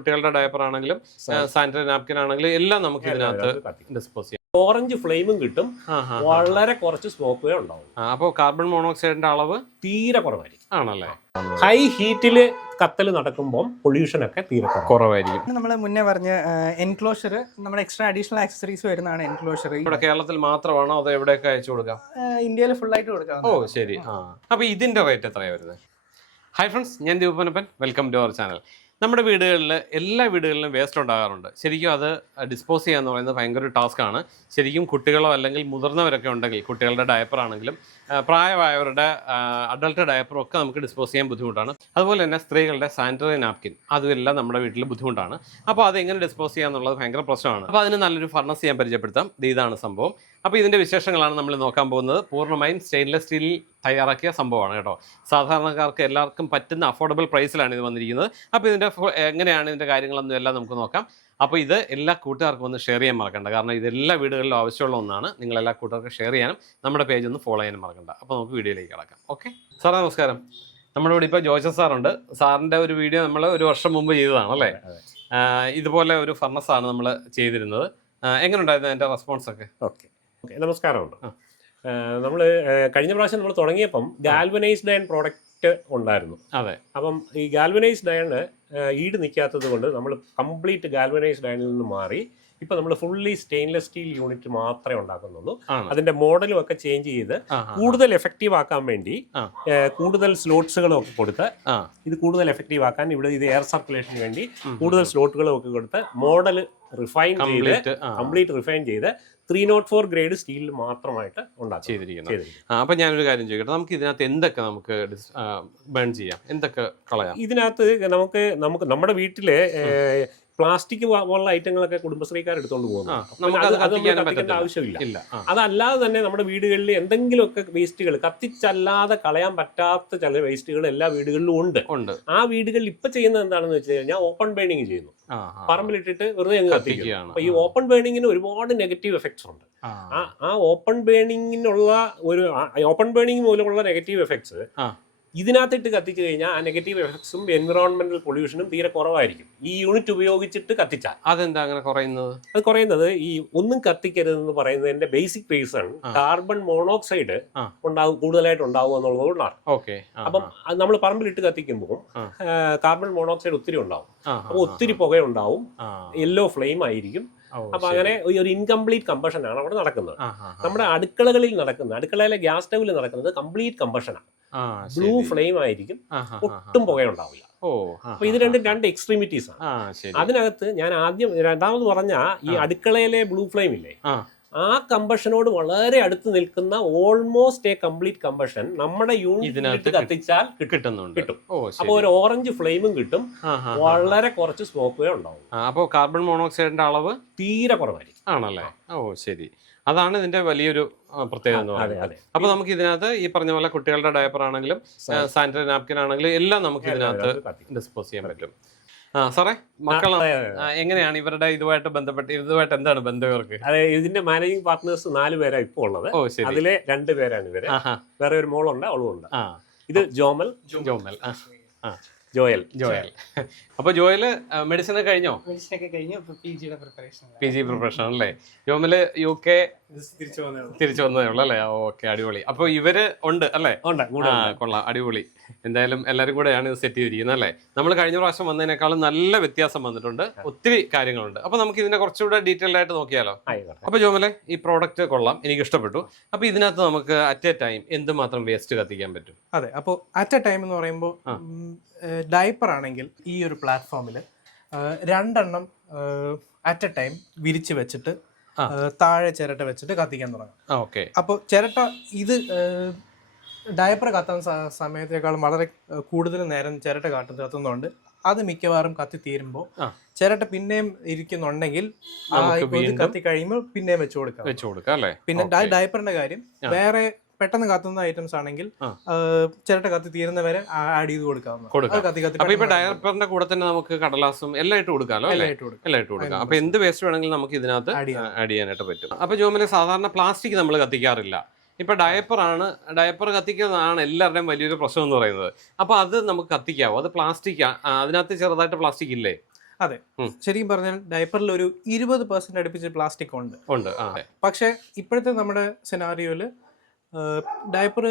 കുട്ടികളുടെ ഡയപ്പർ ആണെങ്കിലും sanitary napkin ആണെങ്കിലും എല്ലാം നമുക്ക് ഇതിനകത്ത് ഡിസ്പോസ് ചെയ്യാം. ഓറഞ്ച് ഫ്ലെയിമും കിട്ടും. വളരെ കുറച്ച് സ്മോക്കുകൾ ഉണ്ടാവും അപ്പോൾ കാർബൺ മോണോക്സൈഡിന്റെ അളവ് തീരെ കുറവായിരിക്കും. ആണല്ലേ? ഹൈ ഹീറ്റിൽ കത്തൽ നടക്കുമ്പോൾ പൊല്യൂഷൻ ഒക്കെ തീരെ കുറവായിരിക്കും. നമ്മൾ മുന്നേ പറഞ്ഞ എൻക്ലോഷർ നമ്മുടെ എക്സ്ട്രാ അഡീഷണൽ ആക്സസറീസ് വരുന്നതാണ് എൻക്ലോഷർ ഇവിടെ കേരളത്തിൽ മാത്രമാണോ അതോ എവിടെയൊക്കെ അയച്ചു കൊടുക്കാം? ഇന്ത്യയിൽ ഫുൾ ആയിട്ട് കൊടുക്കാം ഓ ശരി. ആ. അപ്പോൾ ഇതിന്റെ റേറ്റ് എത്രയാണ് വരുന്നത്? ഹായ് ഫ്രണ്ട്സ് ഞാൻ ദീപനപ്പൻ വെൽക്കം ടു അവർ ചാനൽ നമ്മുടെ വീടുകളിൽ എല്ലാ വീടുകളിലും വേസ്റ്റ് ഉണ്ടാകാറുണ്ട്. ശരിക്കും അത് ഡിസ്പോസ് ചെയ്യുക എന്ന് പറയുന്നത് ഭയങ്കര ഒരു ടാസ്ക്കാണ് ശരിക്കും കുട്ടികളോ അല്ലെങ്കിൽ മുതിർന്നവരൊക്കെ ഉണ്ടെങ്കിൽ കുട്ടികളുടെ ഡയപ്പർ ആണെങ്കിലും പ്രായമായവരുടെ അഡൾട്ട് ഡയപ്പറും ഒക്കെ നമുക്ക് ഡിസ്പോസ് ചെയ്യാൻ ബുദ്ധിമുട്ടാണ്. അതുപോലെ തന്നെ സ്ത്രീകളുടെ സാനിറ്ററി നാപ്കിൻ അതുമെല്ലാം നമ്മുടെ വീട്ടിൽ ബുദ്ധിമുട്ടാണ്. അപ്പോൾ അതെങ്ങനെ ഡിസ്പോസ് ചെയ്യുക എന്നുള്ളത് ഭയങ്കര പ്രശ്നമാണ്. അപ്പോൾ അതിന് നല്ലൊരു ഫർണസ് ചെയ്യാൻ പരിചയപ്പെടുത്താം. ഇത് ഇതാണ് സംഭവം. അപ്പോൾ ഇതിന്റെ വിശേഷങ്ങളാണ് നമ്മൾ നോക്കാൻ പോകുന്നത്. പൂർണമായും സ്റ്റെയിൻലെസ് സ്റ്റീലിൽ തയ്യാറാക്കിയ സംഭവമാണ് കേട്ടോ. സാധാരണക്കാർക്ക് എല്ലാവർക്കും പറ്റുന്ന അഫോർഡബിൾ പ്രൈസിലാണ് ഇത് വന്നിരിക്കുന്നത്. അപ്പോൾ ഇതിന്റെ എങ്ങനെയാണ് ഇതിന്റെ കാര്യങ്ങളൊന്നും എല്ലാം നമുക്ക് നോക്കാം. അപ്പോൾ ഇത് എല്ലാ കൂട്ടുകാർക്കും ഒന്ന് ഷെയർ ചെയ്യാൻ മറക്കണ്ട. കാരണം ഇത് എല്ലാ വീടുകളിലും ആവശ്യമുള്ള ഒന്നാണ്. നിങ്ങൾ എല്ലാ കൂട്ടുകാർക്കും ഷെയർ ചെയ്യാനും നമ്മുടെ പേജ് ഒന്ന് ഫോളോ ചെയ്യാനും മറക്കണ്ട. അപ്പോൾ നമുക്ക് വീഡിയോയിലേക്ക് കിടക്കാം. ഓക്കെ സാറേ നമസ്കാരം. നമ്മുടെ ഇവിടെ ഇപ്പോൾ ജോസഫ് സാറുണ്ട് സാറിന്റെ ഒരു വീഡിയോ നമ്മൾ ഒരു വർഷം മുമ്പ് ചെയ്തതാണ് അല്ലേ? ഇതുപോലെ ഒരു ഫർണസ് ആണ് നമ്മൾ ചെയ്തിരുന്നത്. എങ്ങനെയുണ്ടായിരുന്നു എങ്ങനെ ഉണ്ടായിരുന്നു അതിന്റെ റെസ്പോൺസ് ഒക്കെ? ഓക്കെ ഓക്കെ നമസ്കാരമുണ്ട്. ആ. നമ്മൾ കഴിഞ്ഞ പ്രാവശ്യം നമ്മൾ തുടങ്ങിയപ്പം ഗാൽവനൈസ്ഡ് അയൺ പ്രോഡക്റ്റ് ഉണ്ടായിരുന്നു. അതെ. അപ്പം ഈ ഗാൽവനൈസ്ഡ് അയണ് ഈട് നിൽക്കാത്തത് കൊണ്ട് നമ്മൾ കംപ്ലീറ്റ് ഗാൽവനൈസ്ഡ് അയണിൽ നിന്ന് മാറി ഇപ്പൊ നമ്മൾ ഫുള്ളി സ്റ്റെയിൻലെസ് സ്റ്റീൽ യൂണിറ്റ് മാത്രമേ ഉണ്ടാക്കുന്നുള്ളൂ. അതിന്റെ മോഡലും ഒക്കെ ചേഞ്ച് ചെയ്ത് കൂടുതൽ എഫക്റ്റീവ് ആക്കാൻ വേണ്ടി കൂടുതൽ സ്ലോട്ട്സുകളും ഒക്കെ കൊടുത്ത് ഇത് കൂടുതൽ എഫക്റ്റീവ് ആക്കാൻ ഇവിടെ ഇത് എയർ സർക്കുലേഷന് വേണ്ടി കൂടുതൽ സ്ലോട്ടുകളും ഒക്കെ കൊടുത്ത് മോഡൽ റിഫൈൻ ചെയ്ത് കംപ്ലീറ്റ് റിഫൈൻ ചെയ്ത് ത്രീ നോട്ട് ഫോർ ഗ്രേഡ് സ്റ്റീലിൽ മാത്രമായിട്ട് ഉണ്ടാക്കി ചെയ്തിരിക്കുന്നത് അപ്പൊ ഞാനൊരു കാര്യം ചോദിക്കട്ടെ. നമുക്ക് ഇതിനകത്ത് എന്തൊക്കെ നമുക്ക് ബേൺ ചെയ്യാം? എന്തൊക്കെ കളയാം? ഇതിനകത്ത് നമുക്ക് നമുക്ക് നമ്മുടെ വീട്ടിലെ പ്ലാസ്റ്റിക് പോലുള്ള ഐറ്റങ്ങളൊക്കെ കുടുംബശ്രീക്കാർ എടുത്തോണ്ട് പോകുന്നു. ആവശ്യമില്ല. അതല്ലാതെ തന്നെ നമ്മുടെ വീടുകളിൽ എന്തെങ്കിലുമൊക്കെ വേസ്റ്റുകൾ കത്തിച്ചല്ലാതെ കളയാൻ പറ്റാത്ത ചില വേസ്റ്റുകൾ എല്ലാ വീടുകളിലും ഉണ്ട്. ആ വീടുകളിൽ ഇപ്പൊ ചെയ്യുന്നത് എന്താണെന്ന് വെച്ച് കഴിഞ്ഞാൽ ഓപ്പൺ ബേണിംഗ് ചെയ്യുന്നു. പറമ്പിലിട്ടിട്ട് വെറുതെ അങ്ങ് കത്തിക്കും. അപ്പൊ ഈ ഓപ്പൺ ബേണിങ്ങിന് ഒരുപാട് നെഗറ്റീവ് എഫക്ട്സ് ഉണ്ട്. ആ. ഓപ്പൺ ബേണിങ്ങിനുള്ള ഒരു ഓപ്പൺ ബേണിംഗ് മൂലമുള്ള നെഗറ്റീവ് എഫക്ട്സ്. ഇതിനകത്തിട്ട് കത്തിച്ചു കഴിഞ്ഞാൽ ആ നെഗറ്റീവ് എഫക്ട്സും എൻവിറോൺമെന്റൽ പൊല്യൂഷനും തീരെ കുറവായിരിക്കും. ഈ യൂണിറ്റ് ഉപയോഗിച്ചിട്ട് കത്തിച്ചാൽ. അതെന്താ അങ്ങനെ കുറയുന്നത്? അത് കുറയുന്നത് ഈ ഒന്നും കത്തിക്കരുതെന്ന് പറയുന്നതിന്റെ ബേസിക് റീസൺ. Carbon monoxide. ഉണ്ടാവും കൂടുതലായിട്ട് ഉണ്ടാവും എന്നുള്ളത് കൊണ്ടാണ് ഓക്കെ അപ്പം നമ്മൾ പറമ്പിലിട്ട് കത്തിക്കുമ്പോൾ. കാർബൺ മോണോക്സൈഡ് ഒത്തിരി ഉണ്ടാവും. അപ്പൊ ഒത്തിരി പുകയുണ്ടാവും. യെല്ലോ ഫ്ലെയിം ആയിരിക്കും. അപ്പൊ അങ്ങനെ ഈ ഒരു ഇൻകംപ്ലീറ്റ് കമ്പഷൻ ആണ് അവിടെ നടക്കുന്നത്. നമ്മുടെ അടുക്കളകളിൽ നടക്കുന്നത് അടുക്കളയിലെ ഗ്യാസ് സ്റ്റൗവിൽ നടക്കുന്നത് കംപ്ലീറ്റ് കമ്പഷനാണ് ബ്ലൂ ഫ്ലെയിം ആയിരിക്കും ഒട്ടും പുകയുണ്ടാവില്ല. ഓ അപ്പൊ ഇത് രണ്ടും രണ്ട് എക്സ്ട്രീമിറ്റീസ് ആണ്. അതിനകത്ത് ഞാൻ ആദ്യം രണ്ടാമത് പറഞ്ഞ ഈ അടുക്കളയിലെ ബ്ലൂ ഫ്ലെയിം ഇല്ലേ ആ. കമ്പഷനോട് വളരെ അടുത്ത് നിൽക്കുന്ന ഓൾമോസ്റ്റ് എ കംപ്ലീറ്റ് കമ്പഷൻ നമ്മുടെ യൂണിറ്റ് കത്തിച്ചാൽ കിട്ടും. കിട്ടുന്നുണ്ട്. കിട്ടും. ഓ അപ്പൊ ശരി. ഒരു ഓറഞ്ച് ഫ്ലെയിമും കിട്ടും. വളരെ കുറച്ച് സ്മോക്കുവേ ഉണ്ടാവും അപ്പോൾ കാർബൺ മോണോക്സൈഡിന്റെ അളവ് തീരെ കുറവായിരിക്കും. ആണല്ലേ? ഓ ശരി. അതാണ് ഇതിന്റെ വലിയൊരു പ്രത്യേകത എന്ന് അതെ പറയുന്നത്. അപ്പൊ നമുക്ക് ഇതിനകത്ത് ഈ പറഞ്ഞ പോലെ കുട്ടികളുടെ ഡയപ്പർ ആണെങ്കിലും സാനിറ്ററി നാപ്കിൻ ആണെങ്കിലും എല്ലാം നമുക്ക് ഇതിനകത്ത് ഡിസ്പോസ് ചെയ്യാൻ പറ്റും. ആ സാറേ മക്കൾ. എങ്ങനെയാണ് ഇവരുടെ ഇതുമായിട്ട് ബന്ധപ്പെട്ട് ഇതുമായിട്ട് എന്താണ് ബന്ധം ഇവർക്ക്? അതെ ഇതിന്റെ മാനേജിങ് പാർട്ട്നേഴ്സ് നാല് പേരാണ് ഇപ്പോൾ ഉള്ളത്. അതിലെ രണ്ട് പേരാണ് ഇവർ. വേറെ ഒരു മോളുണ്ട് അവളും ഉണ്ട്. ഇത് ജോമൽ. ജോമൽ. ആ. ജോയൽ. ജോയൽ. അപ്പൊ ജോയൽ മെഡിസിൻ ഒക്കെ കഴിഞ്ഞോ? മെഡിസിൻ ഒക്കെ കഴിഞ്ഞു. പി ജിയുടെ പ്രിപ്പറേഷൻ പി ജി പ്രിപ്പറേഷൻ അല്ലേ ജോമൽ യു കെ തിരിച്ചു വന്നേ വന്നതേ ഉള്ളൂ അല്ലേ? ഓക്കെ അടിപൊളി. അപ്പൊ ഇവർ ഉണ്ട് അല്ലേ. കൊള്ളാം അടിപൊളി. എന്തായാലും എല്ലാരും കൂടെയാണ് ഇത് സെറ്റ് ചെയ്തിരിക്കുന്നത് അല്ലേ? നമ്മൾ കഴിഞ്ഞ പ്രാവശ്യം വന്നതിനേക്കാളും നല്ല വ്യത്യാസം വന്നിട്ടുണ്ട്. ഒത്തിരി കാര്യങ്ങളുണ്ട്. അപ്പൊ നമുക്ക് ഇതിനെ കുറച്ചുകൂടെ ഡീറ്റെയിൽ ആയിട്ട് നോക്കിയാലോ? അപ്പൊ ജോമലെ ഈ പ്രോഡക്റ്റ് കൊള്ളാം. എനിക്ക് ഇഷ്ടപ്പെട്ടു. അപ്പൊ ഇതിനകത്ത് നമുക്ക് അറ്റ് എ ടൈം എന്തുമാത്രം വേസ്റ്റ് കത്തിക്കാൻ പറ്റും? അതെ അപ്പോൾ അറ്റ് എ ടൈം എന്ന് പറയുമ്പോൾ ഡൈപ്പർ ആണെങ്കിൽ ഈ ഒരു പ്ലാറ്റ്ഫോമിൽ രണ്ടെണ്ണം അറ്റ് എ ടൈം വിരിച്ചു വെച്ചിട്ട് താഴെ ചിരട്ട വെച്ചിട്ട് കത്തിക്കാൻ തുടങ്ങാം. ഓക്കെ. അപ്പോൾ ചിരട്ട ഇത് ഡയപ്പർ കത്തുന്ന സമയത്തേക്കാളും വളരെ കൂടുതൽ നേരം ചിരട്ട കാട്ടുന്ന കത്തുന്നതുകൊണ്ട് അത് മിക്കവാറും കത്തി തീരുമ്പോൾ. ചിരട്ട പിന്നെയും ഇരിക്കുന്നുണ്ടെങ്കിൽ കത്തി കഴിയുമ്പോൾ പിന്നെയും വെച്ചു കൊടുക്കാം. വെച്ചു കൊടുക്കാം അല്ലേ? പിന്നെ. ഡയപ്പറിന്റെ കാര്യം വേറെ പെട്ടെന്ന് കത്തുന്ന ഐറ്റംസ് ആണെങ്കിൽ ചിരട്ട കത്തി തീരുന്നവരെ ആഡ് ചെയ്ത് കൊടുക്കാം. ഡയറക്ടറിന്റെ കൂടെ തന്നെ നമുക്ക് കടലാസും എല്ലാം ഇട്ട് കൊടുക്കാമല്ലോ എല്ലാം ഇട്ട് കൊടുക്കാം. എല്ലാം ഇട്ട് കൊടുക്കാം. അതിന് അപ്പൊ എന്ത് വേസ്റ്റ് വേണമെങ്കിലും നമുക്ക് ഇതിനകത്ത്. ആഡ് ചെയ്യാനായിട്ട് പറ്റും. അപ്പൊ ജോമിലെ സാധാരണ പ്ലാസ്റ്റിക് നമ്മൾ കത്തിക്കാറില്ല. ഇപ്പൊ ഡയപ്പർ ആണ് ഡയപ്പർ കത്തിക്കുന്നതാണ് എല്ലാവരുടെയും വലിയൊരു പ്രശ്നം എന്ന് പറയുന്നത്. അപ്പൊ അത് നമുക്ക് കത്തിക്കാവോ? അത് പ്ലാസ്റ്റിക് അതിനകത്ത് ചെറുതായിട്ട് പ്ലാസ്റ്റിക് ഇല്ലേ? അതെ. ശരിക്കും പറഞ്ഞാൽ ഡയപ്പറിൽ ഒരു ഇരുപത് പെർസെന്റ് അടുപ്പിച്ച് പ്ലാസ്റ്റിക് ഉണ്ട്. ഉണ്ട് പക്ഷെ ഇപ്പോഴത്തെ നമ്മുടെ സെനാറിയോയിൽ ഡയപ്പർ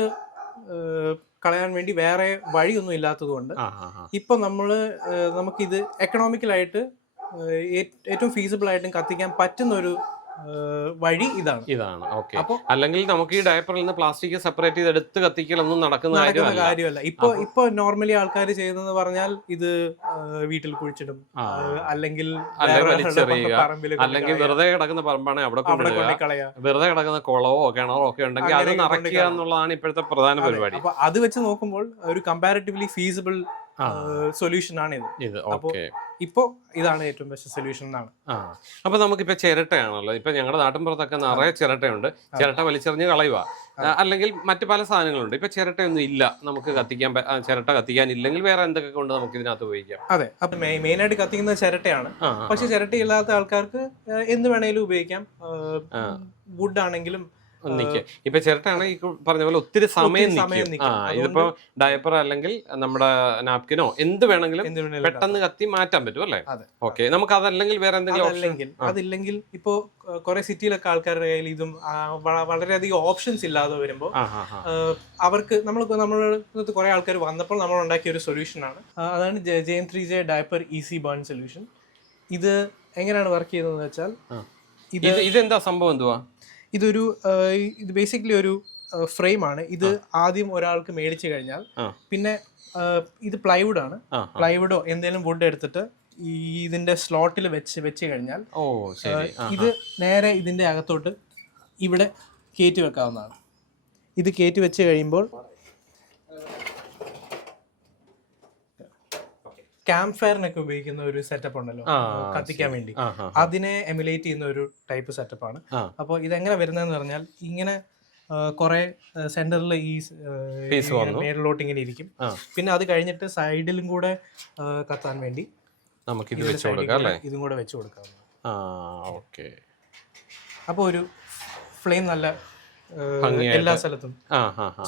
കളയാൻ വേണ്ടി വേറെ വഴിയൊന്നും ഇല്ലാത്തതുകൊണ്ട് ഇപ്പൊ നമ്മൾ നമുക്കിത് എക്കണോമിക്കലായിട്ട് ഏറ്റവും ഫീസിബിൾ ആയിട്ടും കത്തിക്കാൻ പറ്റുന്ന ഒരു വഴി ഇതാണ്. ഇതാണ്. ഓക്കെ. അല്ലെങ്കിൽ നമുക്ക് ഈ ഡയപ്പറിൽ നിന്ന് പ്ലാസ്റ്റിക് സെപ്പറേറ്റ് ചെയ്ത് എടുത്ത് കത്തിക്കലൊന്നും നടക്കുന്ന നടക്കുന്ന കാര്യമല്ല. ഇപ്പൊ ഇപ്പൊ നോർമലി ആൾക്കാർ ചെയ്യുന്നത് പറഞ്ഞാൽ ഇത് വീട്ടിൽ കുഴിച്ചിടും. അല്ലെങ്കിൽ അല്ലെങ്കിൽ. വെറുതെ കിടക്കുന്ന പറമ്പാണ് അവിടെ വെറുതെ കിടക്കുന്ന കുളവോ കിണറോ ഒക്കെ ഉണ്ടെങ്കിൽ അത് നിറയ്ക്കുക എന്നുള്ളതാണ് ഇപ്പോഴത്തെ പ്രധാന പരിപാടി. അപ്പൊ അത് വെച്ച് നോക്കുമ്പോൾ ഒരു കമ്പാരിറ്റീവ്ലി ഫീസിബിൾ. സൊല്യൂഷൻ ആണ് ഇത് ഇത് അപ്പൊ ഇപ്പോ ഇതാണ് ഏറ്റവും ബെസ്റ്റ് സൊല്യൂഷൻ എന്നാണ് അപ്പൊ നമുക്കിപ്പോ ചിരട്ടയാണല്ലോ. ഇപ്പൊ ഞങ്ങളുടെ നാട്ടിൻപുറത്തൊക്കെ നിറയെ ചിരട്ടയുണ്ട്. ചിരട്ട വലിച്ചെറിഞ്ഞ് കളയുക അല്ലെങ്കിൽ മറ്റു പല സാധനങ്ങളുണ്ട്. ഇപ്പൊ ചിരട്ടയൊന്നും ഇല്ല. നമുക്ക് കത്തിക്കാൻ ചിരട്ട കത്തിക്കാൻ ഇല്ലെങ്കിൽ വേറെ എന്തൊക്കെ കൊണ്ട് നമുക്ക് ഇതിനകത്ത് ഉപയോഗിക്കാം. അതെ. അപ്പൊ മെയിൻ ആയിട്ട് കത്തിക്കുന്നത് ചിരട്ടയാണ്. പക്ഷെ ചിരട്ട ഇല്ലാത്ത ആൾക്കാർക്ക് എന്ത് വേണേലും ഉപയോഗിക്കാം. വുഡ് ആണെങ്കിലും ഒന്ന് നിക്ക്. ഇപ്പൊ ചിരട്ടയാണെങ്കിൽ ഈ പറഞ്ഞ പോലെ ഒത്തിരി സമയം നിൽക്കും ആ. ഇതിപ്പോ ഡയപ്പർ അല്ലെങ്കിൽ നമ്മുടെ നാപ്കിനോ എന്ത് വേണമെങ്കിലും പെട്ടെന്ന് കത്തി മാറ്റാൻ പറ്റും അല്ലേ. ഓക്കെ നമുക്ക് അതല്ലെങ്കിൽ വേറെ എന്തെങ്കിലും ഓപ്ഷൻ അതല്ലെങ്കിൽ ഇപ്പോ കൊറേ സിറ്റിയിലൊക്കെ ആൾക്കാരുടെ കയ്യിൽ ഇതും വളരെയധികം ഓപ്ഷൻസ് ഇല്ലാതെ വരുമ്പോൾ അവർക്ക് നമ്മൾ നമ്മൾ കുറെ ആൾക്കാർ വന്നപ്പോൾ നമ്മൾ ഉണ്ടാക്കിയ ഒരു സൊല്യൂഷൻ ആണ്. അതാണ് J M three J diaper easy burn solution ഇത് എങ്ങനെയാണ് വർക്ക് ചെയ്യുന്നത് വെച്ചാൽ ഇത് ഇത് ഇതെന്താ സംഭവം എന്തുവാ? ഇതൊരു ഇത് ബേസിക്കലി ഒരു ഫ്രെയിം ആണ്. ഇത് ആദ്യം ഒരാൾക്ക് മേടിച്ചു കഴിഞ്ഞാൽ പിന്നെ ഇത് പ്ലൈവുഡ് ആണ്. പ്ലൈവുഡോ എന്തെങ്കിലും വുഡ് എടുത്തിട്ട് ഈ ഇതിന്റെ സ്ലോട്ടിൽ വെച്ച് വെച്ച് കഴിഞ്ഞാൽ ഇത് നേരെ ഇതിന്റെ അകത്തോട്ട് ഇവിടെ കയറ്റി വെക്കാവുന്നതാണ്. ഇത് കയറ്റി വെച്ച് കഴിയുമ്പോൾ ക്യാമ്പ് ഫയറിനൊക്കെ ഉപയോഗിക്കുന്ന ഒരു സെറ്റപ്പ് ഉണ്ടല്ലോ. കത്തിക്കാൻ വേണ്ടി. അതിനെ എമുലേറ്റ് ചെയ്യുന്ന ഒരു ടൈപ്പ് സെറ്റപ്പ് ആണ്. അപ്പോൾ ഇതെങ്ങനെ വരുന്നതെന്ന് പറഞ്ഞാൽ ഇങ്ങനെ കുറെ സെന്ററിൽ ഈ. മേളിലോട്ട് ഇങ്ങനെ ഇരിക്കും. പിന്നെ അത് കഴിഞ്ഞിട്ട് സൈഡിലും കൂടെ കത്താൻ വേണ്ടി നമുക്ക് ഇത് വെച്ച് കൊടുക്കാം അല്ലേ? ഇതും കൂടെ വെച്ച് കൊടുക്കാം. ഓക്കെ. അപ്പോൾ ഒരു ഫ്ലെയിം നല്ല എല്ലാ സ്ഥലത്തും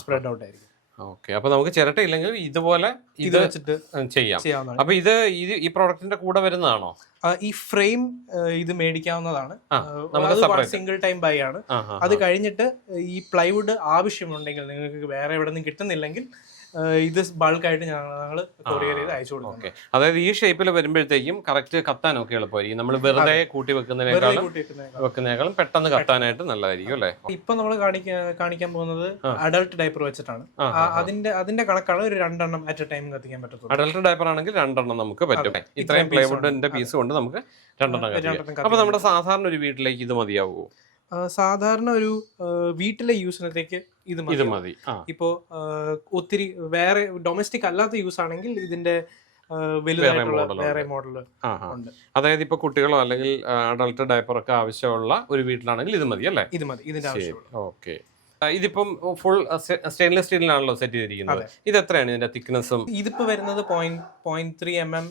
സ്പ്രെഡ് ഔട്ട് ആയിരിക്കും ഓക്കെ. അപ്പൊ നമുക്ക് ചിരട്ട ഇല്ലെങ്കിൽ ഇതുപോലെ ഇത് വെച്ചിട്ട് ചെയ്യാം. ചെയ്യാവുന്നതാണ്. അപ്പൊ ഇത് ഇത് ഈ പ്രോഡക്റ്റിന്റെ കൂടെ വരുന്നതാണോ? ആ, ഈ ഫ്രെയിം ഇത് മേടിക്കാവുന്നതാണ്. സിംഗിൾ ടൈം ബൈ ആണ്. അത് കഴിഞ്ഞിട്ട് ഈ പ്ലൈവുഡ് ആവശ്യമുണ്ടെങ്കിൽ നിങ്ങൾക്ക് വേറെ എവിടെ നിന്നും കിട്ടുന്നില്ലെങ്കിൽ ഇത് ബൾക്കായിട്ട് ഞങ്ങൾ കൊറിയർ ചെയ്ത് അയച്ചു കൊടുക്കും ഓക്കെ. അതായത് ഈ ഷേപ്പിൽ വരുമ്പോഴത്തേക്കും കറക്റ്റ് കത്താനൊക്കെ എളുപ്പമായിരിക്കും. നമ്മൾ വെറുതെ കൂട്ടി വെക്കുന്നതിനേക്കാളും വെക്കുന്നതിനേക്കാളും. പെട്ടെന്ന് കത്താനായിട്ട് നല്ലതായിരിക്കും അല്ലേ? ഇപ്പൊ നമ്മൾ കാണിക്കാൻ പോകുന്നത് അഡൾട്ട് ഡൈപ്പർ വെച്ചിട്ടാണ്. അതിന്റെ അതിന്റെ കണക്കാണ് ഒരു രണ്ടെണ്ണം അറ്റ് എ ടൈം കത്തിക്കാൻ പറ്റത്തുള്ളൂ. അഡൾട്ട് ഡൈപ്പർ ആണെങ്കിൽ രണ്ടെണ്ണം നമുക്ക് പറ്റും. ഇത്രയും പ്ലൈവുഡിന്റെ പീസ് കൊണ്ട്. നമുക്ക് രണ്ടെണ്ണം കത്തിക്കാം. അപ്പൊ നമ്മുടെ സാധാരണ ഒരു വീട്ടിലേക്ക് ഇത് മതിയാവുമോ സാധാരണ ഒരു വീട്ടിലെ യൂസിനത്തേക്ക് ഇത് ഇത് മതി. ഇപ്പോൾ ഒത്തിരി വേറെ ഡൊമസ്റ്റിക് അല്ലാത്ത യൂസ് ആണെങ്കിൽ ഇതിന്റെ വലുതായിട്ടുള്ള വേറെ മോഡൽ ഉണ്ട്. അതായത് ഇപ്പൊ കുട്ടികളോ അല്ലെങ്കിൽ അഡൾട്ട് ഡയപ്പർ ഒക്കെ ആവശ്യമുള്ള ഒരു വീട്ടിലാണെങ്കിൽ ഇത് മതി അല്ലേ? ഇത് മതി. ഇതിന്റെ ഓക്കെ. ഇതിപ്പം ഫുൾ സ്റ്റെയിൻലെസ് സ്റ്റീലിനാണല്ലോ സെറ്റ് ചെയ്തിരിക്കുന്നത്. ഇത് എത്രയാണ് ഇതിന്റെ തിക്നെസ്സും ഇതിപ്പോ വരുന്നത് point point three M M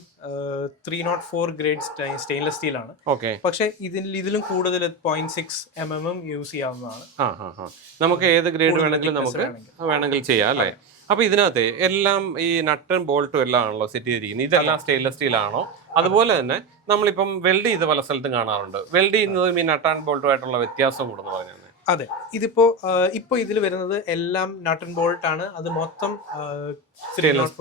three nought four grade stainless steel ആണ് ഓക്കെ പക്ഷെ ഇതിൽ ഇതിലും കൂടുതൽ point six M M use ചെയ്യാവുന്നതാണ്. നമുക്ക് ഏത് ഗ്രേഡ് വേണമെങ്കിലും നമുക്ക് വേണമെങ്കിൽ. ചെയ്യാം അല്ലേ? അപ്പൊ ഇതിനകത്ത് എല്ലാം ഈ നട്ടും ബോൾട്ടും എല്ലാം ആണല്ലോ സെറ്റ് ചെയ്തിരിക്കുന്നത്. ഇതെല്ലാം സ്റ്റെയിൻലെസ് സ്റ്റീൽ ആണോ? അതുപോലെ തന്നെ നമ്മളിപ്പം വെൽഡ് ചെയ്ത് പല സ്ഥലത്തും കാണാറുണ്ട്. വെൽഡ് ചെയ്യുന്നതും ഈ നട്ട് ആൻഡ് ബോൾട്ടും ആയിട്ടുള്ള വ്യത്യാസം കൂടുന്നു പറഞ്ഞാൽ അതെ. ഇതിപ്പോ ഇപ്പൊ ഇതിൽ വരുന്നത് എല്ലാം നട്ട് ആൻഡ് ബോൾട്ട് ആണ്. അത് മൊത്തം സ്റ്റെയിൻലെസ്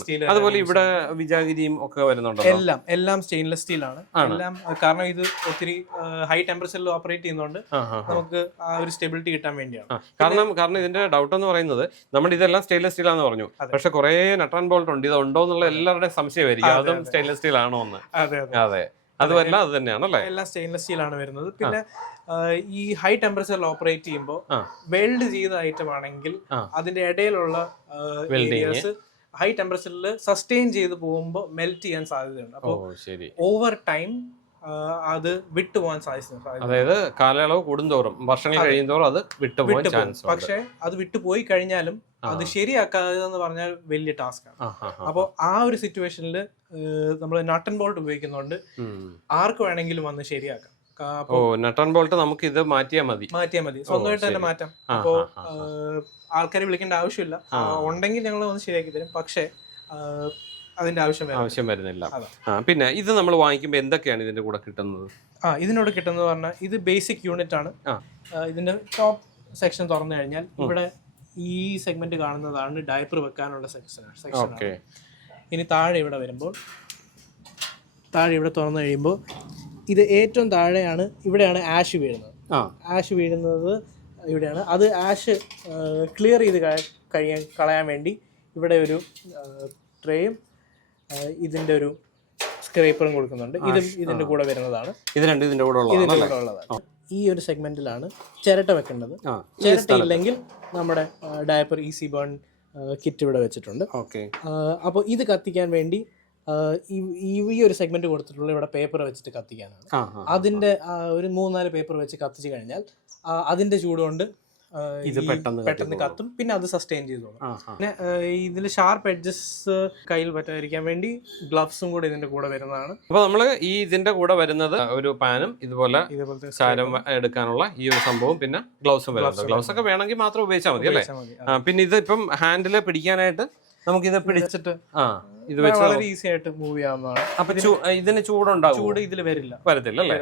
സ്റ്റീൽ അതുപോലെ ഇവിടെ വിജാഗിരിയും ഒക്കെ വരുന്നുണ്ട് എല്ലാം എല്ലാം സ്റ്റെയിൻലെസ് സ്റ്റീൽ ആണ്. എല്ലാം കാരണം ഇത് ഒത്തിരി ഹൈ ടെമ്പറേച്ചറിൽ ഓപ്പറേറ്റ് ചെയ്യുന്നതുകൊണ്ട്. നമുക്ക് ആ ഒരു സ്റ്റെബിലിറ്റി കിട്ടാൻ വേണ്ടിയാണ്. കാരണം കാരണം ഇതിന്റെ ഡൗട്ട് എന്ന് പറയുന്നത് നമ്മുടെ ഇതെല്ലാം സ്റ്റെയിൻലെസ് സ്റ്റീൽ ആണെന്ന് പറഞ്ഞു. പക്ഷെ കുറെ നട്ട് ആൻഡ് ബോൾട്ട് ഉണ്ട്. ഇത് ഉണ്ടോ എന്നുള്ള എല്ലാവരുടെയും സംശയമായിരിക്കും. അതെ. സ്റ്റെയിൻലെസ് സ്റ്റീൽ ആണോ എന്ന്. അതെ. അതെ. അതുമല്ല അത് തന്നെയാണല്ലേ എല്ലാം സ്റ്റെയിൻലെസ് സ്റ്റീലാണ് വരുന്നത്. പിന്നെ ഈ ഹൈ ടെമ്പറേച്ചറിൽ ഓപ്പറേറ്റ് ചെയ്യുമ്പോൾ വെൽഡ് ചെയ്ത ഐറ്റം ആണെങ്കിൽ അതിന്റെ ഇടയിലുള്ള. ഏരിയാസ് ഹൈ ടെമ്പറേച്ചറിൽ സസ്റ്റെയിൻ ചെയ്ത് പോകുമ്പോൾ മെൽറ്റ് ചെയ്യാൻ സാധ്യതയുണ്ട്. അപ്പോൾ ഓവർ ടൈം അത് വിട്ടുപോകാൻ സാധ്യത അതായത് കാലയളവ് കൂടുന്തോറും വർഷങ്ങൾ കഴിയുന്നതോറും കഴിയുന്തോറും അത് വിട്ടുപോകാൻ വിട്ടുപോകും. ചാൻസ് പക്ഷെ അത് വിട്ടുപോയി കഴിഞ്ഞാലും അത് ശരിയാക്കാതെ എന്ന് പറഞ്ഞാൽ വലിയ ടാസ്ക് ആണ്. അപ്പോൾ ആ ഒരു സിറ്റുവേഷനിൽ നമ്മൾ നട്ടൻ ആൻഡ് ബോൾട്ട് ഉപയോഗിക്കുന്നതുകൊണ്ട് ആർക്ക് വേണമെങ്കിലും വന്ന് ശരിയാക്കാം. ഓ നട്ട് ആൻഡ് ബോൾട്ട് നമുക്ക് ഇത് മാറ്റിയാൽ മതി. മാറ്റിയാൽ മതി. സ്വന്തമായിട്ട് തന്നെ മാറ്റാം. അപ്പോൾ ആൾക്കാരെ വിളിക്കേണ്ട ആവശ്യമില്ല. ഉണ്ടെങ്കിൽ ഞങ്ങൾ വന്ന് ശരിയാക്കി തരും. പക്ഷേ അതിന്റെ ആവശ്യം ആവശ്യം വരുന്നില്ല. ആ പിന്നെ ഇത് നമ്മൾ വാങ്ങിക്കുമ്പോൾ എന്തൊക്കെയാണ് ഇതിന്റെ കൂടെ കിട്ടുന്നത്? ആ ഇതിനോട് കിട്ടുന്നത് പറഞ്ഞാൽ ഇത് ബേസിക് യൂണിറ്റ് ആണ്. ഇതിന്റെ ടോപ്പ് സെക്ഷൻ തുറന്നു കഴിഞ്ഞാൽ ഇവിടെ ഈ സെഗ്മെന്റ് കാണുന്നതാണ് ഡയപ്പർ വെക്കാനുള്ള സെക്ഷൻ സെക്ഷൻ ഓക്കെ. ഇനി താഴെ ഇവിടെ വരുമ്പോൾ താഴെ ഇവിടെ തുറന്നു കഴിയുമ്പോൾ ഇത് ഏറ്റവും താഴെയാണ് ഇവിടെയാണ് ആഷ് വീഴുന്നത്. ആഷ് വീഴുന്നത് ഇവിടെയാണ്. അത് ആഷ് ക്ലിയർ ചെയ്ത് കഴിയാൻ കളയാൻ വേണ്ടി ഇവിടെ ഒരു ട്രേയും ഇതിന്റെ ഒരു സ്ക്രേപ്പറും കൊടുക്കുന്നുണ്ട്. ഇതും ഇതിന്റെ കൂടെ വരുന്നതാണ്. ഇത് രണ്ടും ഇതിന്റെ കൂടെ ഇതിന്റെ കൂടെ ഉള്ളതാണ്. ഈ ഒരു സെഗ്മെന്റിലാണ് ചിരട്ട വെക്കേണ്ടത്. ചിരട്ട ഇല്ലെങ്കിൽ നമ്മുടെ ഡയപ്പർ ഈസി ബേൺ കിറ്റ് ഇവിടെ വെച്ചിട്ടുണ്ട്. ഓക്കെ. അപ്പോൾ ഇത് കത്തിക്കാൻ വേണ്ടി ഈ- ഒരു സെഗ്മെന്റ് കൊടുത്തിട്ടുള്ള ഇവിടെ പേപ്പർ വെച്ചിട്ട് കത്തിക്കാനാണ്. അതിന്റെ ഒരു മൂന്നാൽ പേപ്പർ വെച്ച് കത്തിച്ചു കഴിഞ്ഞാൽ അതിന്റെ ചൂടുകൊണ്ട് ഇത് പെട്ടെന്ന് പെട്ടെന്ന് കത്തും പിന്നെ അത് സസ്റ്റെയിൻ ചെയ്തോളും പിന്നെ ഇതിൽ ഷാർപ്പ് എഡ്ജസ് കയ്യിൽ പറ്റാതിരിക്കാൻ വേണ്ടി ഗ്ലവ്സും കൂടെ ഇതിന്റെ കൂടെ വരുന്നതാണ്. അപ്പൊ നമ്മൾ ഈ ഇതിന്റെ കൂടെ വരുന്നത് ഒരു പാനും ഇതുപോലെ ഇതുപോലത്തെ ചാരം എടുക്കാനുള്ള ഈ ഒരു സംഭവം പിന്നെ ഗ്ലൗസും വരുന്നത്. ഗ്ലൗസ് ഒക്കെ വേണമെങ്കിൽ മാത്രം ഉപയോഗിച്ചാൽ മതി അല്ലേ? പിന്നെ ഇത് ഇപ്പം ഹാൻഡിൽ പിടിക്കാനായിട്ട് നമുക്ക് ഇത് പിടിച്ചിട്ട് ആ ഇത് വെച്ച് വളരെ ഈസി ആയിട്ട് മൂവ് ചെയ്യാവുന്നതാണ്. അപ്പൊ ഇതിന് ചൂടുണ്ടാവും? ചൂട് ഇതിൽ വരില്ല. വരത്തില്ല. അല്ലേ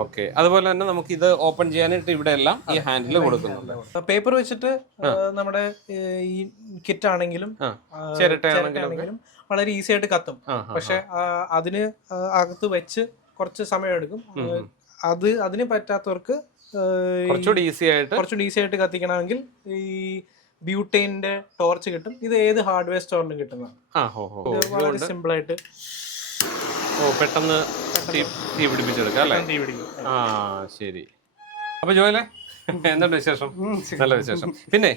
ഓക്കെ. അതുപോലെ തന്നെ നമുക്ക് ഇത് ഓപ്പൺ ചെയ്യാനായിട്ട് ഇവിടെ എല്ലാം ഈ ഹാൻഡിൽ കൊടുക്കുന്നുണ്ട്. പേപ്പർ വെച്ചിട്ട് നമ്മുടെ ഈ കിറ്റ് ആണെങ്കിലും ചിരട്ടയാണെങ്കിലും വളരെ ഈസി ആയിട്ട് കത്തും. പക്ഷെ അതിന് അകത്ത് വെച്ച് കുറച്ച് സമയം എടുക്കും അത് അതിന് പറ്റാത്തവർക്ക് കുറച്ചുകൂടി ഈസി ആയിട്ട് കുറച്ചുകൂടി ഈസി ആയിട്ട് കത്തിക്കണമെങ്കിൽ ഈ ബ്യൂട്ടൈന്റെ ടോർച്ച് കിട്ടും. ഇത് ഏത് ഹാർഡ്വെയർ സ്റ്റോറിനും കിട്ടുന്നതാണ് ആ ഹോ ഹോ. ഇത് വളരെ സിമ്പിൾ ആയിട്ട് ഓ പെട്ടെന്ന് തീ തീ പിടിപ്പിച്ചെടുക്കാം അല്ലേ? തീ പിടിക്കും. ആ ശരി. അപ്പൊ ജോയലെ എന്തുണ്ട് വിശേഷം? നല്ല വിശേഷം. പിന്നെ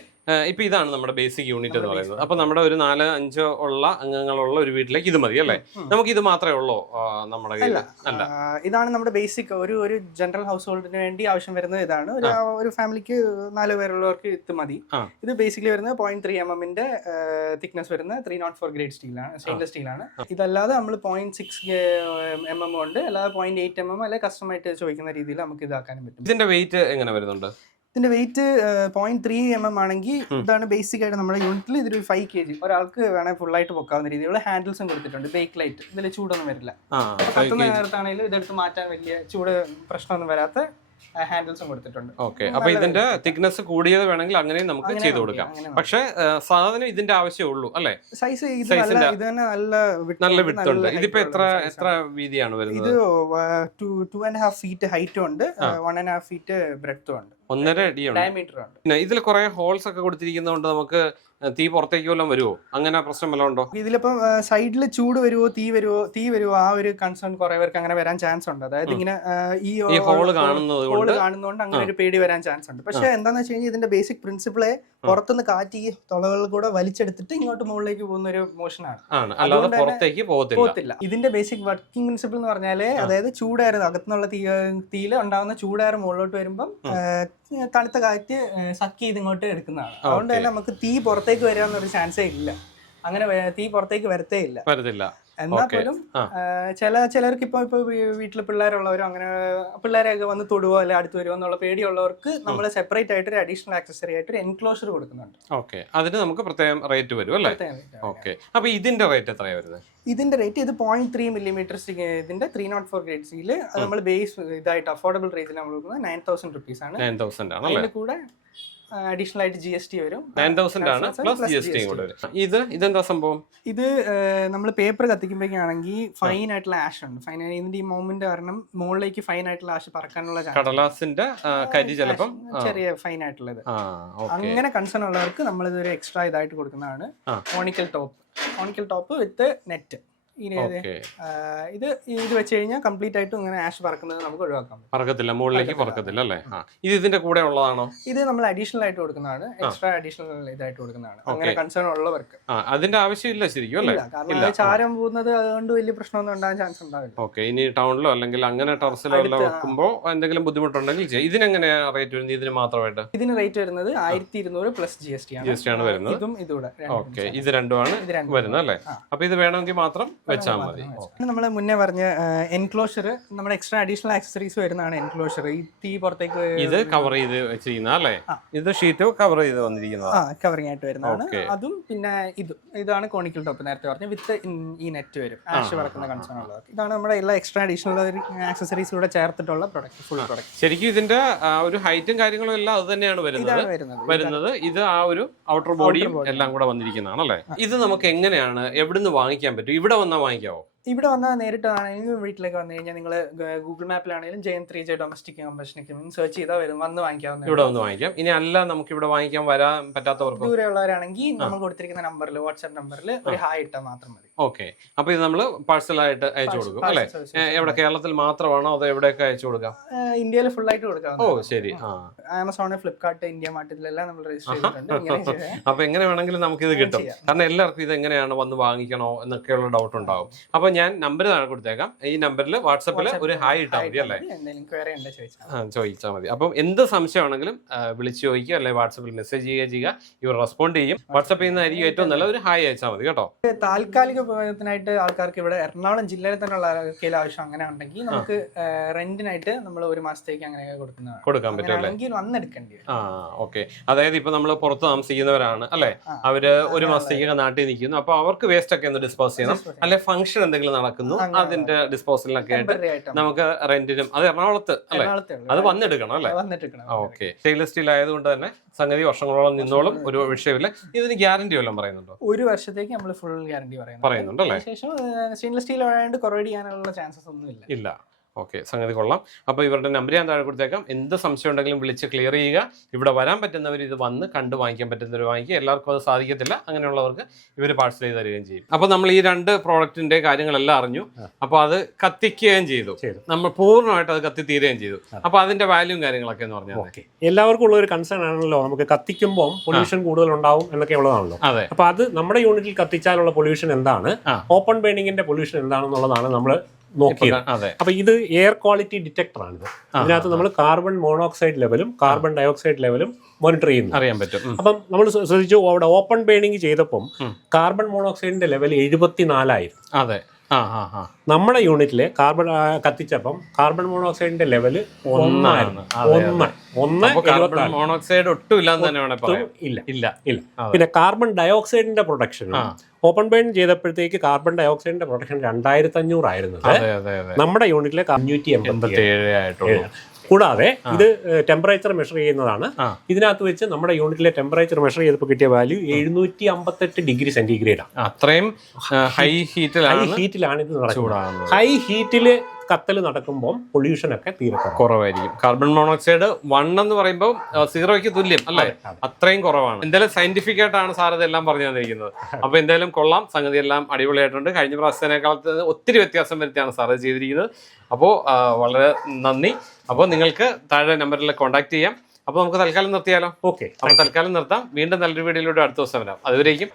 ഇപ്പൊ ഇതാണ് നമ്മുടെ ബേസിക് യൂണിറ്റ് എന്ന് പറയുന്നത്. അപ്പൊ നമ്മുടെ ഒരു നാല് അഞ്ചോ ഉള്ള അംഗങ്ങളുള്ള ഒരു വീട്ടിലേക്ക് ഇത് മതി അല്ലേ? നമുക്ക് ഇത് മാത്രമേ ഉള്ളൂ നമ്മുടെ അല്ല ഇതാണ് നമ്മുടെ ബേസിക് ഒരു ഒരു ജനറൽ ഹൗസ് ഹോൾഡിന് വേണ്ടി ആവശ്യം വരുന്നത് ഇതാണ്. ഒരു ഒരു ഫാമിലിക്ക് നാല് പേരുള്ളവർക്ക് ഇത് മതി. ഇത് ബേസിക്കലി വരുന്നത് പോയിന്റ് ത്രീ എം എമ്മിന്റെ തിക്നെസ് വരുന്ന ത്രീ നോട്ട് ഫോർ ഗ്രേഡ് സ്റ്റീലാണ് സ്റ്റെയിൻലെസ് സ്റ്റീലാണ് ഇതല്ലാതെ നമ്മൾ പോയിന്റ് സിക്സ് എം എം ഉണ്ട്. അല്ലാതെ പോയിന്റ് എയ്റ്റ് എം എം അല്ലെ കസ്റ്റമായിട്ട് ചോദിക്കുന്ന രീതിയിൽ നമുക്ക് ഇതാക്കാനും പറ്റും. ഇതിന്റെ വെയിറ്റ് എങ്ങനെ വരുന്നുണ്ട്? ഇതിന്റെ weight point three M M ആണെങ്കിൽ ഇതാണ് ബേസിക് ആയിട്ട് നമ്മുടെ യൂണിറ്റിൽ ഇതൊരു ഫൈവ് കെ ജി ഒരാൾക്ക് വേണേൽ ഫുൾ ആയിട്ട് പൊക്കാവുന്ന രീതിയിലുള്ള ഹാൻഡിൽസും കൊടുത്തിട്ടുണ്ട്. ബേക്ക് ലൈറ്റ് ഇതിൽ ചൂടൊന്നും വരില്ല. കത്തുന്ന നേരത്താണെങ്കിലും ഇതെടുത്ത് മാറ്റാൻ വലിയ ചൂട് പ്രശ്നമൊന്നും വരാത്ത ഹാൻഡിൽസും കൊടുത്തിട്ടുണ്ട്. ഓക്കെ അപ്പൊ ഇതിന്റെ തിക്നെസ് കൂടിയത് വേണമെങ്കിൽ അങ്ങനെയും നമുക്ക് ചെയ്തു കൊടുക്കാം. പക്ഷെ സാധനം ഇതിന്റെ ആവശ്യമേ ഉള്ളൂ അല്ലേ? സൈസ് ഇത് നല്ല ഇത് തന്നെ നല്ല വിട്ട് നല്ല ഉണ്ട്, വിട്ടുണ്ട് ഇതിപ്പോ എത്ര എത്ര. വീതിയാണ് വരുന്നത്? ഇത് ടു ആൻഡ് ഹാഫ് ഫീറ്റ് ഹൈറ്റും ഉണ്ട്. വൺ ആൻഡ് ഹാഫ് ഫീറ്റ് ബ്രെഡ്ത്തും ഉണ്ട്. ഒന്നര അടിയുണ്ട് ഡയമീറ്റർ ഉണ്ട്. ഇതിൽ കുറെ ഹോൾസ് ഒക്കെ കൊടുത്തിരിക്കുന്നതുകൊണ്ട് നമുക്ക് തീ പുറത്തേക്ക് വല്ലതും വരുമോ അങ്ങനെ പ്രശ്നം വല്ലതും ഉണ്ടോ? ഇതിലിപ്പം സൈഡിൽ ചൂട് വരുമോ തീ വരുമോ തീ വരുമോ ആ ഒരു കൺസേൺ കുറെ പേർക്ക് അങ്ങനെ വരാൻ ചാൻസ് ഉണ്ട്. അതായത് ഇങ്ങനെ ഈ ഹോൾ ഹോൾ കാണുന്നത് ഹോൾ കൊണ്ട് കാണുന്നതുകൊണ്ട് അങ്ങനെ ഒരു പേടി വരാൻ ചാൻസ് ഉണ്ട്. പക്ഷെ എന്താണെന്ന് വെച്ച് കഴിഞ്ഞാൽ ഇതിന്റെ ബേസിക് പ്രിൻസിപ്പിളെ പുറത്തുനിന്ന് കാറ്റ് ഈ തുളകളിൽ കൂടെ വലിച്ചെടുത്തിട്ട് ഇങ്ങോട്ട് മുകളിലേക്ക് പോകുന്ന ഒരു മോഷനാണ് ആണ്. അല്ലാതെ പുറത്തേക്ക് പോകത്തില്ല. ഇതിന്റെ ബേസിക് വർക്കിംഗ് പ്രിൻസിപ്പിൾ എന്ന് പറഞ്ഞാൽ അതായത് ചൂടായർ അകത്തുനിന്നുള്ള തീ തീയിൽ ഉണ്ടാകുന്ന ചൂടായർ മുകളിലോട്ട് വരുമ്പം തണുത്ത കാറ്റ് സക്ക് ചെയ്ത് ഇങ്ങോട്ട് എടുക്കുന്നതാണ്. അതുകൊണ്ട് തന്നെ നമുക്ക് തീ പുറത്തേക്ക് വരാന്നൊരു ചാൻസേ ഇല്ല. അങ്ങനെ തീ പുറത്തേക്ക് വരത്തേ ഇല്ല. വരത്തില്ല. എന്നാൽ പോലും ചില ചിലർക്ക് ഇപ്പൊ ഇപ്പൊ വീട്ടിൽ പിള്ളേരുള്ളവരും അങ്ങനെ പിള്ളേരെയൊക്കെ വന്ന് തൊടുവോ അല്ലെ അടുത്ത് വരുമോ എന്നുള്ള പേടിയുള്ളവർക്ക് നമ്മൾ സെപ്പറേറ്റ് ആയിട്ട് ഒരു അഡീഷണൽ ആക്സസറി ആയിട്ട് ഒരു എൻക്ലോഷർ കൊടുക്കുന്നുണ്ട്. ഓക്കെ. അതിന് നമുക്ക് പ്രത്യേകം റേറ്റ് വരും അല്ലേ? ഓക്കെ. അപ്പൊ ഇതിന്റെ റേറ്റ് എത്രയാ വരുന്നത്? ഇതിന്റെ റേറ്റ് ഇത് പോയിന്റ് ത്രീ മില്ലിമീറ്റർ ഇതിന്റെ ത്രീ നോട്ട് ഫോർ ഗ്രേഡ് സിയിൽ നമ്മൾ ബേസ് ഇതായിട്ട് അഫോർഡബിൾ റേറ്റിൽ നമ്മൾ കൊടുക്കുന്നത് നയൻ തൗസൻഡ് റുപ്പീസ് ആണ്. നയൻ തൗസൻഡ് ആണ് അതിന്റെ കൂടെ അഡീഷണൽ ആയിട്ട് ജി എസ് ടി വരും. നയൻ തൗസൻഡ് ആണ് പ്ലസ് ജി എസ് ടി കൂടെ വരും. ഇത് ഇതെന്താ സംഭവം? ഇത് നമ്മൾ പേപ്പർ കത്തിക്കുമ്പോഴേക്കാണെങ്കിൽ ഫൈൻ ആയിട്ടുള്ള ആഷ് ഉണ്ട്. ഫൈൻ ഇതിന്റെ ഈ മൊമെന്റ് കാരണം മുകളിലേക്ക് ഫൈൻ ആയിട്ടുള്ള ആഷ് പറക്കാനുള്ള കടലാസിന്റെ കരി ചിലപ്പം ചെറിയ ഫൈൻ ആയിട്ടുള്ളത്. അങ്ങനെ കൺസേൺ ഉള്ളവർക്ക് നമ്മൾ ഇതൊരു എക്സ്ട്രാ ഇതായിട്ട് കൊടുക്കുന്നതാണ്. Conical top conical top with net ഇത് ഇത് വെച്ച് കഴിഞ്ഞാൽ കംപ്ലീറ്റ് ആയിട്ടും ഇങ്ങനെ ആഷ് പറക്കുന്നത് നമുക്ക് ഒഴിവാക്കാം പറക്കത്തില്ല മുകളിലേക്ക് പറക്കത്തില്ല. അല്ലേ? ഇത് ഇതിന്റെ കൂടെ ഉള്ളതാണോ? ഇത് നമ്മൾ അഡീഷണൽ ആയിട്ട് കൊടുക്കുന്നതാണ്. എക്സ്ട്രാ അഡീഷണൽ ഇതായിട്ട് കൊടുക്കുന്നതാണ്. അങ്ങനെ കൺസേൺ ഉള്ളവർക്ക്. അതിന്റെ ആവശ്യമില്ല ശരിക്കും അല്ലേ? കാരണം ചാരം പോകുന്നത് അതുകൊണ്ട് വലിയ പ്രശ്നമൊന്നും ഉണ്ടാകാൻ ചാൻസ് ഉണ്ടാവില്ല. ഓക്കെ ഇനി ടൗണിലോ അല്ലെങ്കിൽ അങ്ങനെ ടെറസിലോ എല്ലാം വെക്കുമ്പോൾ എന്തെങ്കിലും ബുദ്ധിമുട്ടുണ്ടെങ്കിൽ ചെയ്യും. ഇതിനെങ്ങനെയാ റേറ്റ് വരുന്നത്? ഇതിന് മാത്രമായിട്ട്? ഇതിന് റേറ്റ് വരുന്നത് ആയിരത്തി ഇരുന്നൂറ് പ്ലസ് ജി എസ് ടി ആണ്. ജി എസ് ടി ആണ് വരുന്നത്. ഇതും ഇതൂടെ രണ്ടും ഓക്കെ ഇത് രണ്ടുമാണ് വരുന്നത് അല്ലേ. അപ്പൊ ഇത് വേണമെങ്കിൽ മാത്രം വെച്ചാൽ മതി. നമ്മൾ മുന്നേ പറഞ്ഞ എൻക്ലോഷർ നമ്മുടെ എക്സ്ട്രാ അഡീഷണൽ ആക്സസറീസ് വരുന്നതാണ് എൻക്ലോഷർ ഈ തീ പുറത്തേക്ക് ഇത് കവർ ചെയ്ത് വെച്ചിരിക്കുന്ന അല്ലേ? ഇത് ഷീറ്റ് കവർ ചെയ്ത് വന്നിരിക്കുന്നത്. ആ കവറിംഗ് ആയിട്ട് വരുന്നതാണ്. അതും പിന്നെ ഇത്. ഇതാണ് കോണിക്കൽ ടോപ്പ് നേരത്തെ പറഞ്ഞ വിത്ത് ഈ നെറ്റ് വരും. ആഷ് വളർത്തുന്ന കൺസേൺ ഉള്ളത് ഇതാണ് നമ്മുടെ എല്ലാ എക്സ്ട്രാ അഡീഷണൽ ആക്സസറീസ് കൂടെ ചേർത്തിട്ടുള്ള പ്രൊഡക്റ്റ് ഫുൾ പ്രൊഡക്റ്റ് ശരിക്കും ഇതിന്റെ ഒരു ഹൈറ്റും കാര്യങ്ങളും എല്ലാം അത് തന്നെയാണ് വരുന്നത്. ഇതാണ് വരുന്നത്. വരുന്നത് ഇത് ആ ഒരു ഔട്ടർ ബോഡിയും എല്ലാം കൂടെ വന്നിരിക്കുന്നതാണ് അല്ലേ? ഇത് നമുക്ക് എങ്ങനെയാണ് എവിടുന്ന് വാങ്ങിക്കാൻ പറ്റും? ഇവിടെ വന്നാൽ വാങ്ങിക്കാവോ ഇവിടെ വന്നാൽ നേരിട്ട് ആണെങ്കിലും വീട്ടിലേക്ക് വന്നു കഴിഞ്ഞാൽ നിങ്ങൾ ഗൂഗിൾ മാപ്പിലാണെങ്കിലും ജയൻ ത്രീ ജെ ഡൊമസ്റ്റിക് കമ്പഷനിക്കും സെർച്ച് ചെയ്താൽ വരും. വന്ന് വാങ്ങിക്കാവുന്ന ഇവിടെ വന്ന് വാങ്ങിക്കാം. ഇനി അല്ല നമുക്ക് ഇവിടെ വാങ്ങിക്കാൻ വരാൻ പറ്റാത്തവർക്ക്? ദൂരെയുള്ളവരാണെങ്കിൽ നമ്മൾ കൊടുത്തിരിക്കുന്ന നമ്പറിൽ വാട്സ്ആപ്പ് നമ്പറിൽ ഒരു ഹായ് ഇട്ടാൽ മാത്രം മതി. ഓക്കെ. അപ്പൊ ഇത് നമ്മൾ പാഴ്സലായിട്ട് അയച്ചു കൊടുക്കും അല്ലേ? എവിടെ കേരളത്തിൽ മാത്രമാണോ അതോ എവിടെയൊക്കെ അയച്ചു കൊടുക്കാം? ഇന്ത്യയിൽ ഫുൾ ആയിട്ട് കൊടുക്കാം ഓ ശരി. ആമസോൺ ഫ്ലിപ്കാർട്ട് ഇന്ത്യ മാർട്ടിലെല്ലാം നമ്മൾ രജിസ്റ്റർ ചെയ്തിട്ടുണ്ട്. അപ്പൊ എങ്ങനെ വേണമെങ്കിലും നമുക്ക് ഇത് കിട്ടും. കാരണം എല്ലാവർക്കും ഇത് എങ്ങനെയാണ് വന്ന് വാങ്ങിക്കണോ എന്നൊക്കെയുള്ള ഡൗട്ട് ഉണ്ടാവും. അപ്പൊ ഞാൻ നമ്പർ താഴെ കൊടുത്തേക്കാം. ഈ നമ്പറിൽ വാട്സപ്പിൽ ഒരു ഹായ് ഇട്ടാൽ മതി അല്ലേ? ചോദിച്ചാൽ മതി. അപ്പം എന്ത് സംശയമാണെങ്കിലും വിളിച്ചു ചോദിക്കുക അല്ലെങ്കിൽ വാട്സപ്പിൽ മെസ്സേജ് ചെയ്യുക ചെയ്യുക ഇവർ റെസ്പോണ്ട് ചെയ്യും. വാട്സപ്പിൽ നിന്നായിരിക്കും ഏറ്റവും നല്ല ഒരു ഹായ് അയച്ചാൽ മതി കേട്ടോ. താൽക്കാലിക ഉപയോഗത്തിനായിട്ട് ആൾക്കാർക്ക് ഇവിടെ എറണാകുളം ജില്ലയിൽ തന്നെ ആൾക്കാർ ആവശ്യം അങ്ങനെ ഉണ്ടെങ്കിൽ നമുക്ക് റെന്റിനായിട്ട് നമ്മൾ ഒരു മാസത്തേക്ക് അങ്ങനെയൊക്കെ കൊടുക്കുന്നതാണ്. കൊടുക്കാൻ പറ്റും വന്നെടുക്കേണ്ടി ആ ഓക്കെ അതായത് ഇപ്പൊ നമ്മൾ പുറത്ത് താമസിക്കുന്നവരാണ് അല്ലെ? അവർ ഒരു മാസത്തേക്ക് നാട്ടിൽ നിൽക്കുന്നു. അപ്പൊ അവർക്ക് വേസ്റ്റ് ഒക്കെ ഒന്ന് ഡിസ്പോസ് ചെയ്യണം. അല്ലെ ഫംഗ്ഷൻ എന്തെങ്കിലും നടക്കുന്നു അതിന്റെ ഡിസ്പോസലിനൊക്കെ ആയിട്ട് നമുക്ക് റെന്റിനും അത് എറണാകുളത്ത് അല്ലെ? അത് വന്നെടുക്കണം അല്ലെ? ഓക്കെ. സ്റ്റെയിൻലെസ് സ്റ്റീൽ ആയതുകൊണ്ട് തന്നെ സംഗതി വർഷങ്ങളോളം നിന്നോളും ഒരു വിഷയമില്ല. ഇതിന് ഗ്യാരണ്ടി വല്ലതും പറയുന്നുണ്ടോ? ഒരു വർഷത്തേക്ക് നമ്മൾ ഫുൾ ഗ്യാരണ്ടി പറയുന്നുണ്ട്. അല്ലേ അതിനുശേഷം സ്റ്റെയിൻലെസ് സ്റ്റീൽ ആയതുകൊണ്ട് കുറവ് ചെയ്യാനുള്ള ചാൻസസ് ഒന്നും ഇല്ല. ഓക്കെ സംഗതി കൊള്ളാം. അപ്പോൾ ഇവരുടെ നമ്പർ ഞാൻ താഴെ കൊടുത്തേക്കാം. എന്ത് സംശയം ഉണ്ടെങ്കിലും വിളിച്ച് ക്ലിയർ ചെയ്യുക. ഇവിടെ വരാൻ പറ്റുന്നവർ ഇത് വന്ന് കണ്ട് വാങ്ങിക്കാൻ പറ്റുന്നവർ വാങ്ങിക്കുക. എല്ലാവർക്കും അത് സാധിക്കത്തില്ല. അങ്ങനെയുള്ളവർക്ക് ഇവർ പാഴ്സൽ ചെയ്ത് തരികയും ചെയ്യും. അപ്പോൾ നമ്മൾ ഈ രണ്ട് പ്രോഡക്റ്റിന്റെ കാര്യങ്ങളെല്ലാം അറിഞ്ഞു. അപ്പോൾ അത് കത്തിക്കുകയും ചെയ്തു. നമ്മൾ പൂർണമായിട്ട് അത് കത്തി തീരുകയും ചെയ്തു അപ്പോൾ അതിന്റെ വാല്യൂ കാര്യങ്ങളൊക്കെ എന്ന് പറഞ്ഞാൽ ഓക്കെ. എല്ലാവർക്കും ഉള്ള ഒരു കൺസേൺ ആണല്ലോ. നമുക്ക് കത്തിക്കുമ്പോൾ പൊല്യൂഷൻ കൂടുതൽ ഉണ്ടാവും എന്നൊക്കെ ഉള്ളതാണല്ലോ. അതെ. അപ്പൊ അത് നമ്മുടെ യൂണിറ്റിൽ കത്തിച്ചാലുള്ള പൊല്യൂഷൻ എന്താണ്? ഓപ്പൺ ബേണിങ്ങിന്റെ പൊല്യൂഷൻ എന്താണെന്നുള്ളതാണ് നമ്മൾ നോക്കിയത് അപ്പൊ ഇത് എയർ ക്വാളിറ്റി ഡിറ്റക്ടർ ആണ് ഇതിനകത്ത് നമ്മൾ കാർബൺ മോണോക്സൈഡ് ലെവലും കാർബൺ ഡയോക്സൈഡ് ലെവലും മോണിറ്റർ ചെയ്യുന്നു. അറിയാൻ പറ്റും. അപ്പം നമ്മൾ ശ്രദ്ധിച്ചു അവിടെ ഓപ്പൺ ബേണിംഗ് ചെയ്തപ്പം കാർബൺ മോണോക്സൈഡിന്റെ ലെവൽ എഴുപത്തിനാലായിരുന്നു. അതെ. നമ്മുടെ യൂണിറ്റിലെ കാർബൺ കത്തിച്ചപ്പം കാർബൺ മോണോക്സൈഡിന്റെ ലെവൽ ഒന്നായിരുന്നു. ഒന്ന് ഒന്ന് മോണോക്സൈഡ് ഒട്ടും ഇല്ല. ഇല്ല. ഇല്ല. പിന്നെ കാർബൺ ഡയോക്സൈഡിന്റെ പ്രൊഡക്ഷൻ. ഓപ്പൺ ബേൺ ചെയ്തപ്പോഴത്തേക്ക് കാർബൺ ഡയോക്സൈഡിന്റെ പ്രൊഡക്ഷൻ രണ്ടായിരത്തി അഞ്ഞൂറ് അതെ അതെ അതെ. നമ്മുടെ യൂണിറ്റിലെ അഞ്ഞൂറ്റി എൺപത്തി ഏഴ്. ആയിട്ടുള്ളൂ കൂടാതെ ഇത് ടെമ്പറേച്ചർ മെഷർ ചെയ്യുന്നതാണ്. ഇതിനകത്ത് വെച്ച് നമ്മുടെ യൂണിറ്റിലെ ടെമ്പറേച്ചർ മെഷർ ചെയ്തപ്പോൾ കിട്ടിയ വാല്യൂ എഴുന്നൂറ്റി അമ്പത്തെട്ട് ഡിഗ്രി സെന്റിഗ്രേഡ് ആണ്. അത്രയും ഹൈ ഹൈ ഹീറ്റിലാണ് ഹീറ്റിലാണ് ഇത് നടക്കുന്നത്. ഹൈ ഹീറ്റിൽ കത്തൽ നടക്കുമ്പോൾ പൊല്യൂഷൻ ഒക്കെ തീരെ കുറവായിരിക്കും. കാർബൺ മോണോക്സൈഡ് വൺ എന്ന് പറയുമ്പോൾ സീറോയ്ക്ക് തുല്യം അല്ലേ? അതെ, അതെ. അത്രയും കുറവാണ്. എന്തായാലും സയന്റിഫിക് ആയിട്ടാണ് സാർ ഇതെല്ലാം പറഞ്ഞു തന്നിരിക്കുന്നത്. അപ്പൊ എന്തായാലും കൊള്ളാം. സംഗതി എല്ലാം അടിപൊളിയായിട്ടുണ്ട്. കഴിഞ്ഞ പ്രാവശ്യത്തിനേക്കാളത്ത് ഒത്തിരി വ്യത്യാസം വരുത്തിയാണ് സാർ ചെയ്തിരിക്കുന്നത്. അപ്പോൾ വളരെ നന്ദി. അപ്പോൾ നിങ്ങൾക്ക് താഴെ നമ്പറിൽ കോൺടാക്ട് ചെയ്യാം. അപ്പോൾ നമുക്ക് തൽക്കാലം നിർത്തിയാലോ? ഓക്കെ അപ്പോൾ തൽക്കാലം നിർത്താം. വീണ്ടും നല്ലൊരു വീഡിയോയിലൂടെ അടുത്ത ദിവസം വരാം. അതുവരേക്കും